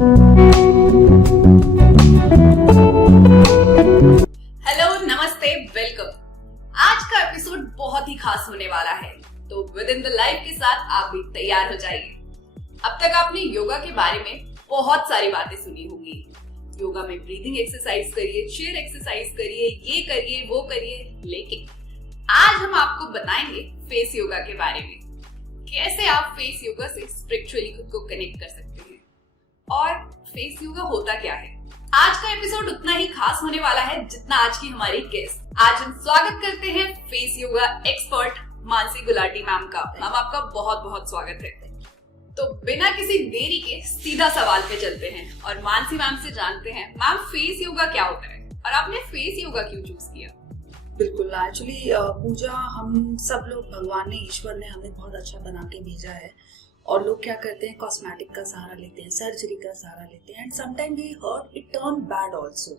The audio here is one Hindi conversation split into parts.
हेलो, नमस्ते, वेलकम। आज का एपिसोड बहुत ही खास होने वाला है, तो विद इन द लाइफ के साथ आप भी तैयार हो जाइए। अब तक आपने योगा के बारे में बहुत सारी बातें सुनी होंगी। योगा में ब्रीदिंग एक्सरसाइज करिए, चेयर एक्सरसाइज करिए, ये करिए, वो करिए, लेकिन आज हम आपको बताएंगे फेस योगा के बारे में। कैसे आप फेस योगा से स्पिरिचुअली खुद को कनेक्ट कर सकते हैं और फेस योगा होता क्या है। आज का एपिसोड उतना ही खास होने वाला है जितना आज की हमारी गेस्ट। आज हम स्वागत करते हैं face yoga expert Mansi Gulati ma'am का। मैम, आपका बहुत बहुत स्वागत है। तो बिना किसी देरी के सीधा सवाल पे चलते हैं और मानसी मैम से जानते हैं, मैम फेस योगा क्या होता है और आपने फेस योगा क्यों चूज किया? बिल्कुल, एक्चुअली पूजा हम सब लोग, भगवान ने, ईश्वर ने हमें बहुत अच्छा बना के भेजा है और लोग क्या करते हैं, कॉस्मेटिक का सहारा लेते हैं, सर्जरी का सहारा लेते हैं and sometime we heard it turn bad also.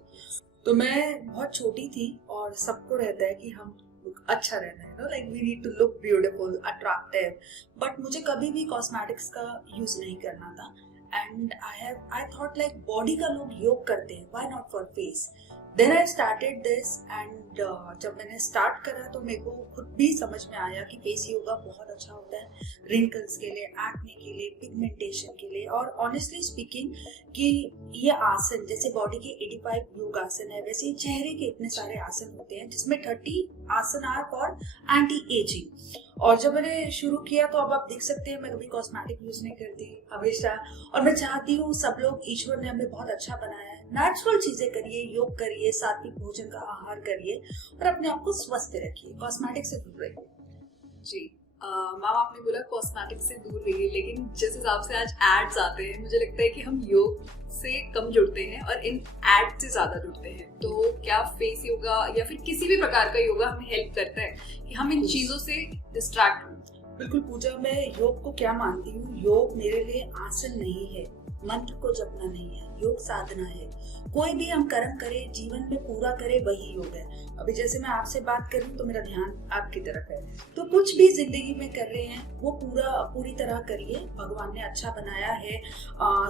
तो मैं बहुत छोटी थी और सबको रहता है कि हम अच्छा रहना है, like we need to look beautiful, attractive, but मुझे कभी भी कॉस्मेटिक्स का यूज नहीं करना था and I thought like body का लोग योग करते हैं, why not for face. Then I started this and जब मैंने स्टार्ट करा तो मेरे को खुद भी समझ में आया कि फेस योगा बहुत अच्छा होता है रिंकल्स के लिए, एक्ने के लिए, पिगमेंटेशन के लिए। और ऑनेस्टली स्पीकिंग कि ये आसन जैसे बॉडी के 85 योग आसन है, वैसे चेहरे के इतने सारे आसन होते हैं जिसमें 30 आसन आर फॉर एंटी एजिंग। और जब मैंने शुरू किया तो अब आप देख सकते हैं मैं कभी कॉस्मेटिक यूज नहीं करती हमेशा, और मैं चाहती हूँ सब लोग, ईश्वर ने हमें बहुत अच्छा बनाया है, नेचुरल चीजें करिए, योग करिए, सात्विक भोजन का आहार करिए और अपने आप को स्वस्थ रखिए, कॉस्मेटिक से दूर रहिए। जी मैम, आपने बोला कॉस्मेटिक से दूर रहिए, लेकिन जिस हिसाब से आज एड्स आते हैं मुझे लगता है कि हम योग से कम जुड़ते हैं और इन एड से ज्यादा जुड़ते हैं। तो क्या फेस योगा या फिर किसी भी प्रकार का योगा हमें हेल्प करता है कि हम इन चीजों से डिस्ट्रैक्ट हों? बिल्कुल पूजा, मैं योग को क्या मानती हूँ, योग मेरे लिए आसन नहीं है, मंत्र को जपना नहीं है, योग साधना है। कोई भी हम कर्म करें, जीवन में पूरा करे, वही योग है। अभी जैसे मैं आपसे बात कर रही हूँ तो मेरा ध्यान आपकी तरफ है, तो कुछ भी जिंदगी में कर रहे हैं वो पूरी तरह करिए। भगवान ने अच्छा बनाया है,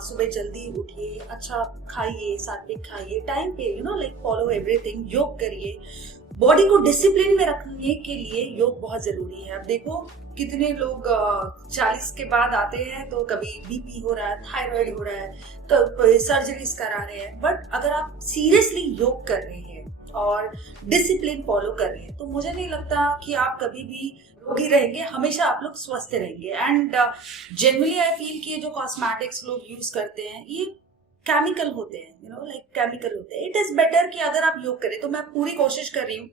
सुबह जल्दी उठिए, अच्छा खाइए, सात्विक खाइए, टाइम पे, लाइक फॉलो एवरीथिंग, योग करिए। बॉडी को डिसिप्लिन में रखने के लिए योग बहुत जरूरी है। अब देखो कितने लोग 40 के बाद आते हैं तो कभी बीपी हो रहा है, थायराइड हो रहा है, तो सर्जरीज करा रहे हैं। बट अगर आप सीरियसली योग कर रहे हैं और डिसिप्लिन फॉलो कर रहे हैं तो मुझे नहीं लगता कि आप कभी भी रोगी रहेंगे, हमेशा आप लोग स्वस्थ रहेंगे। एंड जनरली आई फील कि ये जो कॉस्मेटिक्स लोग यूज करते हैं ये केमिकल होते हैं, लाइक केमिकल होते हैं। इट इज बेटर कि अगर आप योग करें, तो मैं पूरी कोशिश कर रही हूँ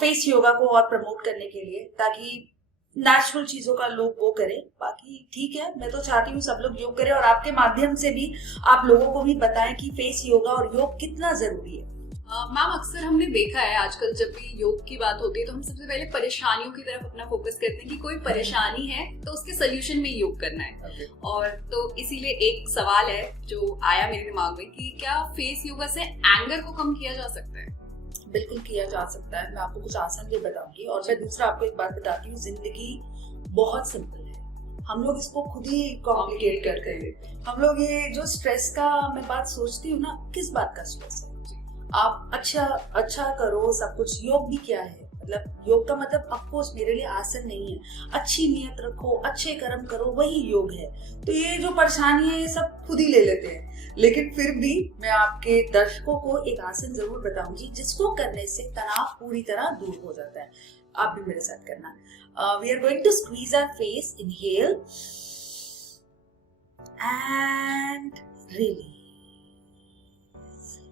फेस योगा को और प्रमोट करने के लिए, ताकि नेचुरल चीजों का लोग वो करें। बाकी ठीक है, मैं तो चाहती हूँ सब लोग योग करें और आपके माध्यम से भी आप लोगों को भी बताएं कि फेस योगा और योग कितना जरूरी है। मैम, अक्सर हमने देखा है आजकल जब भी योग की बात होती है तो हम सबसे पहले परेशानियों की तरफ अपना फोकस करते हैं कि कोई परेशानी है तो उसके सोल्यूशन में योग करना है। और तो इसीलिए एक सवाल है जो आया मेरे दिमाग में कि क्या फेस योगा से एंगर को कम किया जा सकता है? बिल्कुल किया जा सकता है। मैं आपको कुछ आसन भी बताऊंगी और मैं दूसरा आपको एक बात बताती हूँ, जिंदगी बहुत सिंपल है, हम लोग इसको खुद ही कॉम्प्लिकेट करते हैं। हम लोग ये जो स्ट्रेस का मैं बात सोचती हूँ ना, किस बात का स्ट्रेस है? आप अच्छा करो सब कुछ। योग भी क्या है, मतलब योग का मतलब ऑफकोर्स मेरे लिए आसन नहीं है, अच्छी नियत रखो, अच्छे कर्म करो, वही योग है। तो ये जो परेशानी है ये सब खुद ही ले लेते हैं, लेकिन फिर भी मैं आपके दर्शकों को एक आसन जरूर बताऊंगी जिसको करने से तनाव पूरी तरह दूर हो जाता है। आप भी मेरे साथ करना। We are going to squeeze our face, inhale and release.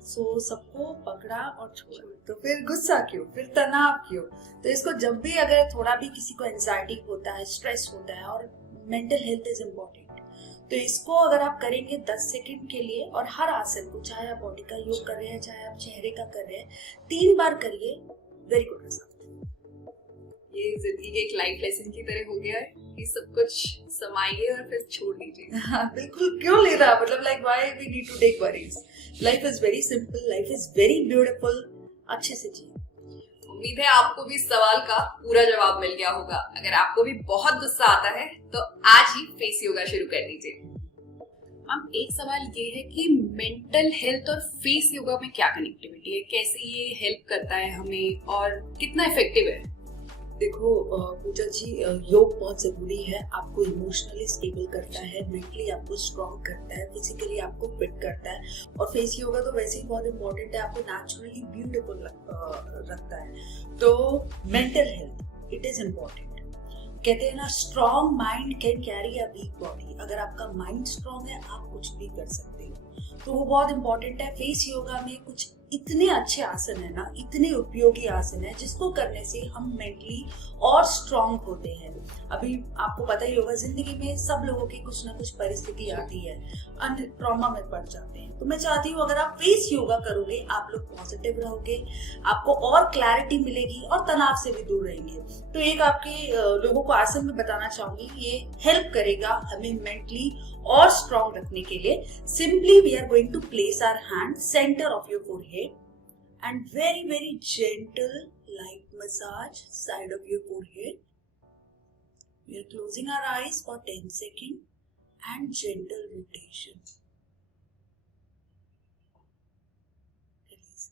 So सबको पकड़ा और छोड़ा। तो फिर गुस्सा क्यों, फिर तनाव क्यों? तो इसको जब भी अगर थोड़ा भी किसी को एंजाइटी होता है, स्ट्रेस होता है, और मेंटल हेल्थ इज इम्पोर्टेंट, तो इसको अगर आप करेंगे 10 सेकंड के लिए, और हर आसन को, चाहे आप बॉडी का योग कर रहे हैं, चाहे आप चेहरे का कर रहे हैं, 3 बार करिए, वेरी गुड रिजल्ट। ये जिंदगी के एक लाइफ लेसन की तरह हो गया है कि सब कुछ समाइए और फिर छोड़ दीजिए। बिल्कुल, क्यों ले रहा, मतलब like why we need to take worries. Life is very simple, life is very beautiful, अच्छे से जिए। उम्मीद है आपको भी इस सवाल का पूरा जवाब मिल गया होगा। अगर आपको भी बहुत गुस्सा आता है तो आज ही फेस योगा शुरू कर दीजिए। मैम एक सवाल ये है कि मेंटल हेल्थ और फेस योगा में क्या कनेक्टिविटी है, कैसे ये हेल्प करता है हमें और कितना इफेक्टिव है? देखो पूजा जी, योग बहुत जरूरी है। आपको इमोशनली स्टेबल करता है, मेंटली आपको स्ट्रॉन्ग करता है, फिजिकली आपको फिट करता है। और फेस योगा तो वैसे ही बहुत इंपॉर्टेंट है, आपको नेचुरली ब्यूटीफुल रखता है। तो mental health it is important. कहते हैं ना, strong mind can carry a weak body. अगर आपका माइंड स्ट्रॉन्ग है, आप कुछ भी कर सकते हो, तो वो बहुत इंपॉर्टेंट है। फेस योगा में कुछ इतने अच्छे आसन है ना, इतने उपयोगी आसन है, जिसको करने से हम मेंटली और स्ट्रॉन्ग होते हैं। अभी आपको पता ही होगा, जिंदगी में सब लोगों की कुछ ना कुछ परिस्थिति आती है, अन्य ट्रॉमा में पड़ जाते हैं। तो मैं चाहती हूँ अगर आप फेस योगा करोगे, आप लोग पॉजिटिव रहोगे, आपको और क्लैरिटी मिलेगी और तनाव से भी दूर रहेंगे। तो एक आपके लोगों को आसन में बताना चाहूंगी, ये हेल्प करेगा हमें मेंटली और स्ट्रॉन्ग रखने के लिए। Simply we are going to place our hand centre of your forehead and very gentle light massage side of your forehead. We are closing our eyes for 10 seconds and gentle rotation.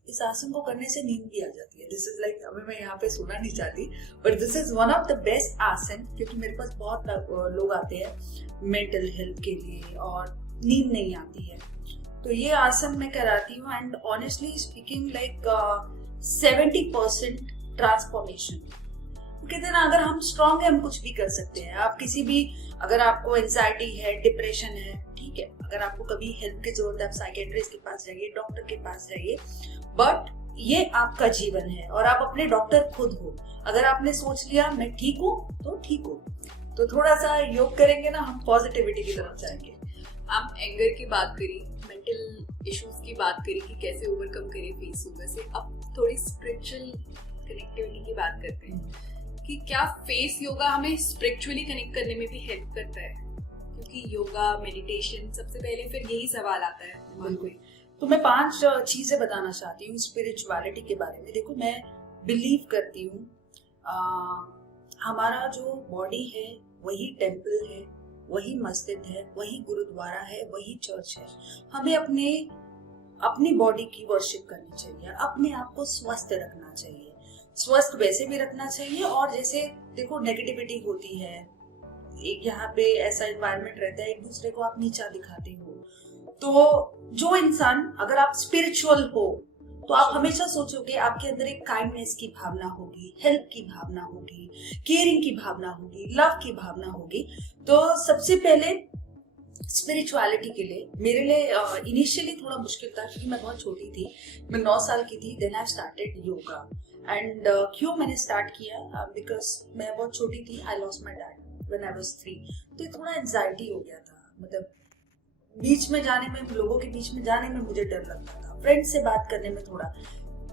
इस आसन को करने से नींद भी आ जाती है। दिस इज लाइक, अभी मैं यहाँ पे सोना नहीं चाहती, but this is one of the best आसन, क्योंकि मेरे पास बहुत लोग आते हैं मेंटल हेल्थ के लिए और नींद नहीं आती है, तो ये आसन मैं कराती हूँ। And honestly speaking, like 70% transformation. कहते हैं ना, अगर हम स्ट्रांग है, हम कुछ भी कर सकते हैं। आप किसी भी, अगर आपको एंजाइटी है, डिप्रेशन है, ठीक है, अगर आपको कभी हेल्प की जरूरत है, आप साइकेट्रिस्ट के पास जाइए, डॉक्टर के पास जाइए, बट ये आपका जीवन है और आप अपने डॉक्टर खुद हो। अगर आपने सोच लिया मैं ठीक हूँ, तो ठीक हो। तो थोड़ा सा योग करेंगे ना, हम पॉजिटिविटी की तरफ जाएंगे। आप एंगर की बात करी, मेंटल इश्यूज की बात करी कि कैसे ओवरकम करें फेस योगा से। अब थोड़ी स्पिरिचुअल कनेक्टिविटी की बात करते हैं कि क्या फेस योगा हमें स्पिरिचुअली कनेक्ट करने में भी हेल्प करता है? क्योंकि योगा, मेडिटेशन, सबसे पहले फिर यही सवाल आता है दिमाग में। तो मैं 5 चीजें बताना चाहती हूँ स्पिरिचुअलिटी के बारे में। देखो, मैं बिलीव करती हूँ हमारा जो बॉडी है वही टेम्पल है, वही मस्जिद है, वही गुरुद्वारा है, वही चर्च है। हमें अपनी बॉडी की वर्शिप करनी चाहिए, अपने आप को स्वस्थ रखना चाहिए। स्वस्थ वैसे भी रखना चाहिए, और जैसे देखो नेगेटिविटी होती है, एक यहाँ पे ऐसा एनवायरनमेंट रहता है, एक दूसरे को आप नीचा दिखाते हो। तो जो इंसान, अगर आप स्पिरिचुअल हो, तो आप हमेशा सोचोगे आपके अंदर एक काइंडनेस की भावना होगी, हेल्प की भावना होगी, केयरिंग की भावना होगी, लव की भावना होगी। तो सबसे पहले स्पिरिचुअलिटी के लिए मेरे लिए इनिशियली थोड़ा मुश्किल था, क्योंकि मैं बहुत छोटी थी, मैं 9 साल की थी। Then I started yoga. And क्यों मैंने स्टार्ट किया? बिकॉज मैं बहुत छोटी थी, I lost my dad when I was 3। तो थोड़ा एंजाइटी हो गया था, मतलब बीच में जाने में, लोगों के बीच में जाने में मुझे डर लगता था, फ्रेंड्स से बात करने में थोड़ा।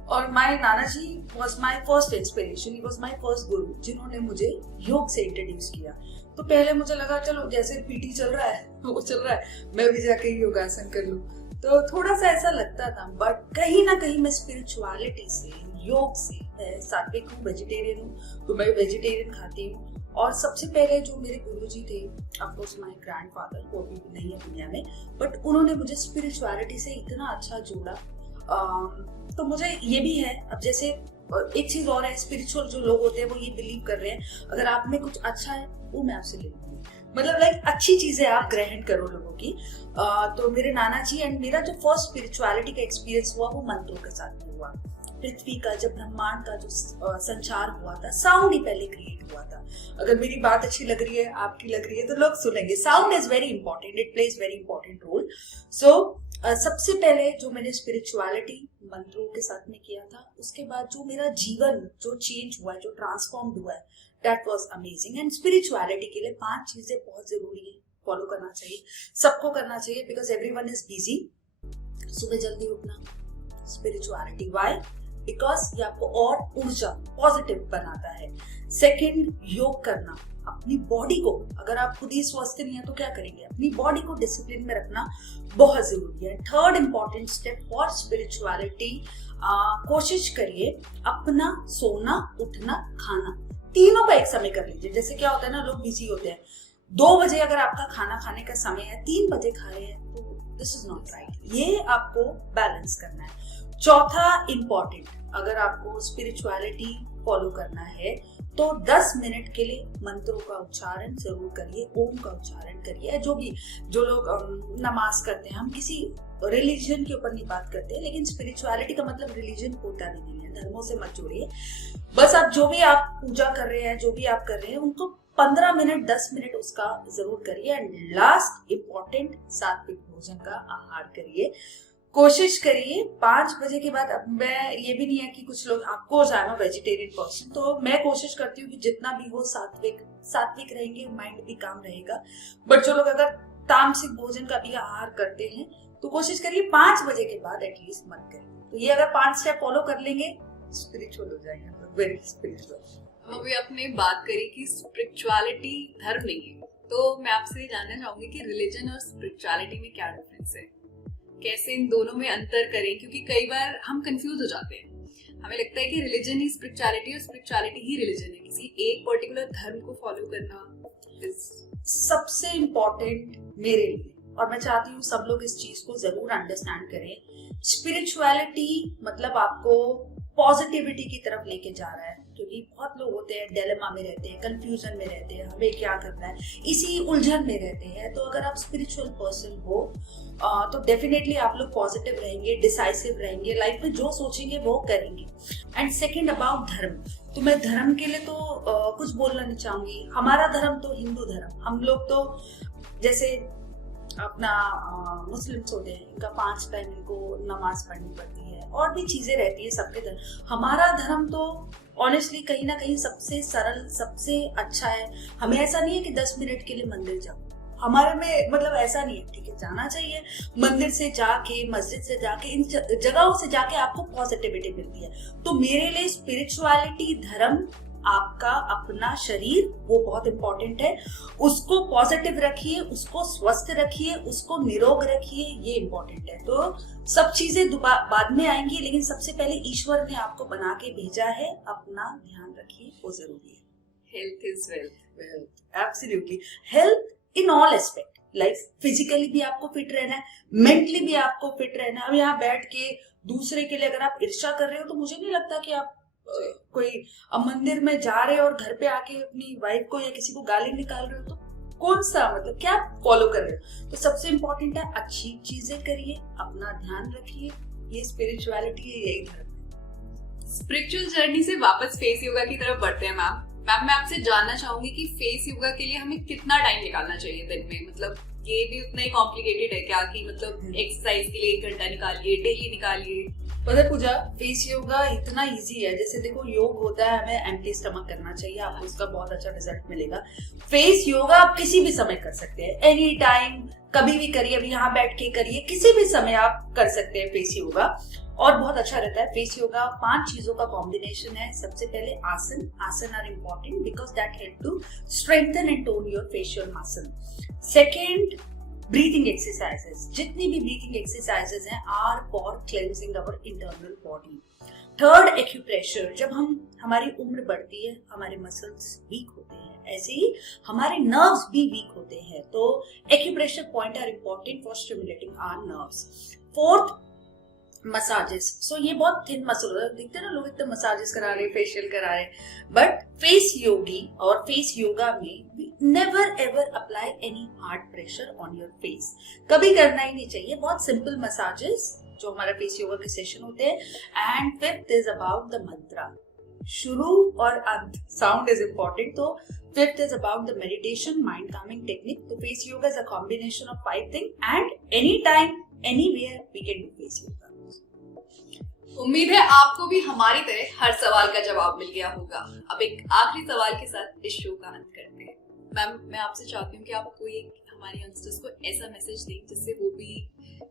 और my nana ji was my first inspiration, he was my first guru, जिन्होंने मुझे योग से इंट्रोड्यूस किया। तो पहले मुझे लगा चलो जैसे पीटी चल रहा है वो चल रहा है, मैं भी जाके योगासन कर लूं। तो थोड़ा सा ऐसा लगता था, बट कहीं ना कहीं मैं स्पिरिचुअलिटी से, योग से, मैं सात्विक हूँ, वेजिटेरियन हूँ, तो मैं वेजिटेरियन खाती हूँ। और सबसे पहले जो मेरे गुरुजी थे, ऑफ कोर्स माय ग्रैंडफादर, वो भी नहीं है दुनिया में, बट उन्होंने मुझे स्पिरिचुअलिटी से इतना अच्छा जोड़ा। तो मुझे ये भी है, अब जैसे एक चीज और है, स्पिरिचुअल जो लोग होते हैं वो ये बिलीव कर रहे हैं अगर आप में कुछ अच्छा है वो मैं आपसे ले लूंगी, मतलब लाइक अच्छी चीजें आप ग्रहण करो लोगों की। तो मेरे नाना जी, एंड मेरा जो फर्स्ट स्पिरिचुअलिटी का एक्सपीरियंस हुआ वो मंत्रों के साथ हुआ। पृथ्वी का, जब ब्रह्मांड का जो संचार हुआ था, साउंड ही पहले क्रिएट हुआ था। अगर मेरी बात अच्छी लग रही है, आपकी लग रही है, तो लोग सुनेंगे। Sound is very important, it plays very important role. So सबसे पहले जो मैंने स्पिरिचुअलिटी मंत्रों के साथ में किया था, उसके बाद जो मेरा जीवन जो चेंज हुआ है, जो ट्रांसफॉर्म्ड हुआ है, that was amazing. And spirituality के लिए 5 चीजें बहुत जरूरी है, फॉलो करना चाहिए, सबको करना चाहिए, बिकॉज एवरीवन इज बिजी। सुबह जल्दी उठना, स्पिरिचुअलिटी। व्हाई? बिकॉज ये आपको और ऊर्जा, पॉजिटिव बनाता है। सेकंड, योग करना, अपनी बॉडी को, अगर आप खुद ही स्वस्थ नहीं है तो क्या करेंगे, अपनी बॉडी को डिसिप्लिन में रखना बहुत जरूरी है। Third important step for spirituality, कोशिश करिए अपना सोना, उठना, खाना, तीनों का एक समय कर लीजिए। जैसे क्या होता है ना, लोग बिजी होते हैं, 2 बजे अगर आपका खाना खाने का समय है, 3 बजे खा रहे हैं, तो दिस इज नॉट राइट। ये आपको बैलेंस करना है। चौथा इम्पॉर्टेंट, अगर आपको स्पिरिचुअलिटी फॉलो करना है तो 10 मिनट के लिए मंत्रों का उच्चारण जरूर करिए, ओम का उच्चारण करिए। जो लोग नमाज करते हैं, हम किसी रिलीजन के ऊपर नहीं बात करते, लेकिन स्पिरिचुअलिटी का मतलब रिलीजन होता भी नहीं है, धर्मों से मत जोड़िए। बस आप जो भी आप पूजा कर रहे हैं, जो भी आप कर रहे हैं, उनको 15 मिनट 10 मिनट उसका जरूर करिए। एंड लास्ट इम्पोर्टेंट, सात्विक भोजन का आहार करिए। कोशिश करिए 5 बजे के बाद, अब मैं ये भी नहीं है कि कुछ लोग, आपको I am a vegetarian person, तो मैं कोशिश करती हूँ कि जितना भी हो सात्विक रहेंगे, माइंड भी काम रहेगा। बट जो लोग अगर तामसिक भोजन का भी आहार करते हैं तो कोशिश करिए 5 बजे के बाद एटलीस्ट मत करिए। तो ये अगर 5 स्टेप फॉलो कर लेंगे, स्पिरिचुअल हो जाएंगे, वेरी स्पिरिचुअल। अभी आपने बात करी कि स्पिरिचुअलिटी धर्म नहीं है, तो मैं आपसे ये जानना चाहूंगी कि रिलीजन और स्पिरिचुअलिटी में क्या डिफरेंस है, कैसे इन दोनों में अंतर करें, क्योंकि कई बार हम कंफ्यूज हो जाते हैं। हमें लगता है कि रिलीजन ही स्पिरिचुअलिटी और स्पिरिचुअलिटी ही रिलीजन है। किसी एक पर्टिकुलर धर्म को फॉलो करना सबसे इम्पोर्टेंट मेरे लिए, और मैं चाहती हूँ सब लोग इस चीज को जरूर अंडरस्टैंड करें। स्पिरिचुअलिटी मतलब आपको पॉजिटिविटी की तरफ लेके जा रहा है, क्योंकि बहुत लोग होते हैं डिलेमा में रहते हैं, कंफ्यूजन में रहते हैं, हमें क्या करना है, इसी उलझन में रहते हैं। तो अगर आप स्पिरिचुअल पर्सन हो तो डेफिनेटली आप लोग पॉजिटिव रहेंगे, डिसाइसिव रहेंगे, लाइफ में जो सोचेंगे वो करेंगे। एंड सेकंड अबाउट धर्म, तो मैं धर्म के लिए तो कुछ बोलना नहीं चाहूंगी। हमारा धर्म तो हिंदू धर्म, हम लोग तो जैसे अपना मुस्लिम्स होते हैं, इनका 5 टाइम इनको नमाज पढ़नी पड़ती है, और भी चीजें रहती है सबके धर्म। हमारा धर्म तो ऑनेस्टली कहीं ना कहीं सबसे सरल, सबसे अच्छा है। हमें ऐसा नहीं है कि 10 मिनट के लिए मंदिर जाओ, हमारे में मतलब ऐसा नहीं है, ठीक है जाना चाहिए। मंदिर से जाके, मस्जिद से जाके, इन जगहों से जाके आपको पॉजिटिविटी मिलती है। तो मेरे लिए स्पिरिचुअलिटी, धर्म, आपका अपना शरीर, वो बहुत इंपॉर्टेंट है। उसको पॉजिटिव रखिए, उसको स्वस्थ रखिए, उसको निरोग रखिए, ये इंपॉर्टेंट है। तो सब चीजें बाद में आएंगी, लेकिन सबसे पहले ईश्वर ने आपको बना के भेजा है, अपना ध्यान रखिए, वो जरूरी है। Health is wealth. Absolutely, health in all aspect, like physically भी आपको फिट रहना है, मेंटली भी आपको फिट रहना है। अब यहाँ बैठ के दूसरे के लिए अगर आप ईर्ष्या कर रहे हो, तो मुझे नहीं लगता कि आप कोई मंदिर में जा रहे हो और घर पे आके अपनी वाइफ को या किसी को गाली निकाल रहे हो, तो कौन सा मतलब क्या फॉलो कर रहे हो। तो सबसे इम्पोर्टेंट है अच्छी चीजें करिए, अपना ध्यान रखिए, ये स्पिरिचुअलिटी है, यही धर्म है। स्पिरिचुअल जर्नी से वापस फेस योगा की तरफ बढ़ते हैं मैम। मैं आपसे जानना चाहूंगी कि फेस योगा के लिए हमें कितना टाइम निकालना चाहिए दिन में, मतलब ये भी उतना ही कॉम्प्लिकेटेड है क्या कि मतलब एक्सरसाइज के लिए 1 घंटा निकालिए, डेली निकालिए? पता पूजा, फेस योगा इतना इजी है। जैसे देखो योग होता है, हमें एम्प्टी स्टमक करना चाहिए, आपको उसका बहुत अच्छा रिजल्ट मिलेगा। फेस योगा आप किसी भी समय कर सकते हैं, एनी टाइम, कभी भी करिए, अभी यहाँ बैठ के करिए, किसी भी समय आप कर सकते हैं फेस योगा, और बहुत अच्छा रहता है। फेस योगा 5 चीजों का कॉम्बिनेशन है। सबसे पहले asan are important because that help to strengthen and tone your facial muscle. Second, breathing exercises, जितनी भी ब्रीथिंग एक्सरसाइजेस हैं are for cleansing our internal body. Third, acupressure, जब हमारी उम्र बढ़ती है, हमारे मसल्स वीक होते हैं, ऐसे ही हमारे नर्व्स भी वीक होते हैं, तो acupressure point are important for stimulating our nerves. Fourth, massages. So ये बहुत थिन मसल होता है, दिखते हैं ना लोग इतने मसाजेस करा रहे, फेशियल करा रहे, बट फेस योगी और फेस योगा में never ever apply any hard pressure on your face, कभी करना ही नहीं चाहिए। बहुत सिंपल मसाजेस जो हमारा फेस योगा के सेशन होते हैं। And fifth is about the mantra, शुरू और अंत, साउंड इज इम्पोर्टेंट। तो fifth is about the meditation, mind calming technique. तो face yoga is a combination of 5 thing and any time anywhere we can do face yoga. उम्मीद है आपको भी हमारी तरह हर सवाल का जवाब मिल गया होगा। अब एक आखिरी सवाल के साथ इस शो का अंत करते हैं। मैम, मैं आपसे चाहती हूँ कि आप कोई हमारे यंगस्टर्स को ऐसा मैसेज दें जिससे वो भी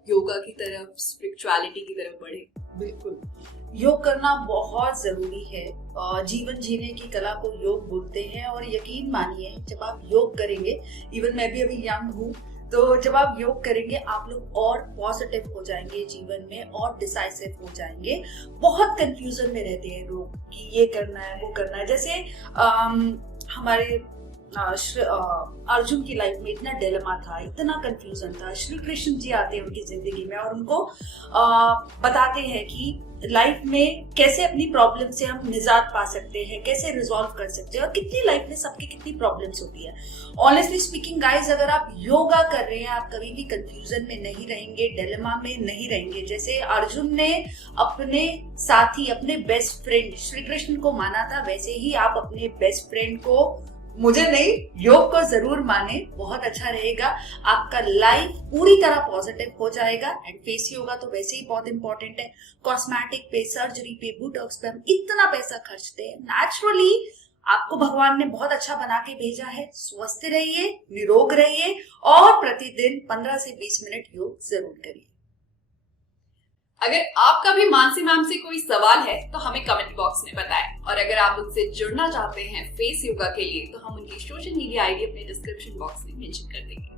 योगा की तरफ, स्पिरिचुअलिटी की तरफ बढ़े। बिल्कुल, योग करना बहुत जरूरी है। जीवन जीने की कला को योग बोलते हैं, और यकीन मानिए जब आप योग करेंगे, इवन मैं भी अभी यंग हूँ, तो जब आप योग करेंगे आप लोग और पॉजिटिव हो जाएंगे जीवन में, और डिसाइसिव हो जाएंगे। बहुत कंफ्यूजन में रहते हैं लोग कि ये करना है, वो करना है। जैसे हमारे अर्जुन की लाइफ में इतना डिलेमा था, इतना कंफ्यूजन था। श्री कृष्ण जी आते हैं उनकी जिंदगी में और उनको बताते हैं कि लाइफ में कैसे अपनी प्रॉब्लम से हम निजात पा सकते हैं, कैसे रिजॉल्व कर सकते हैं, और कितनी लाइफ में सबकी कितनी प्रॉब्लम्स होती है। ऑनेस्टली स्पीकिंग गाइज, अगर आप योगा कर रहे हैं आप कभी भी कंफ्यूजन में नहीं रहेंगे, डिलेमा में नहीं रहेंगे। जैसे अर्जुन ने अपने साथी, अपने बेस्ट फ्रेंड श्री कृष्ण को माना था, वैसे ही आप अपने बेस्ट फ्रेंड को, मुझे नहीं, योग को जरूर माने, बहुत अच्छा रहेगा। आपका लाइफ पूरी तरह पॉजिटिव हो जाएगा। एंड फेस योगा तो वैसे ही बहुत इंपॉर्टेंट है। कॉस्मेटिक पे, सर्जरी पे, बोटॉक्स पे हम इतना पैसा खर्चते हैं, नेचुरली आपको भगवान ने बहुत अच्छा बना के भेजा है। स्वस्थ रहिए, निरोग रहिए और प्रतिदिन 15 से 20 मिनट योग जरूर करिए। अगर आपका भी मानसी मैम से कोई सवाल है तो हमें कमेंट बॉक्स में बताएं, और अगर आप उनसे जुड़ना चाहते हैं फेस योगा के लिए तो हम उनकी सोशल मीडिया आईडी अपने डिस्क्रिप्शन बॉक्स में मेंशन कर देंगे।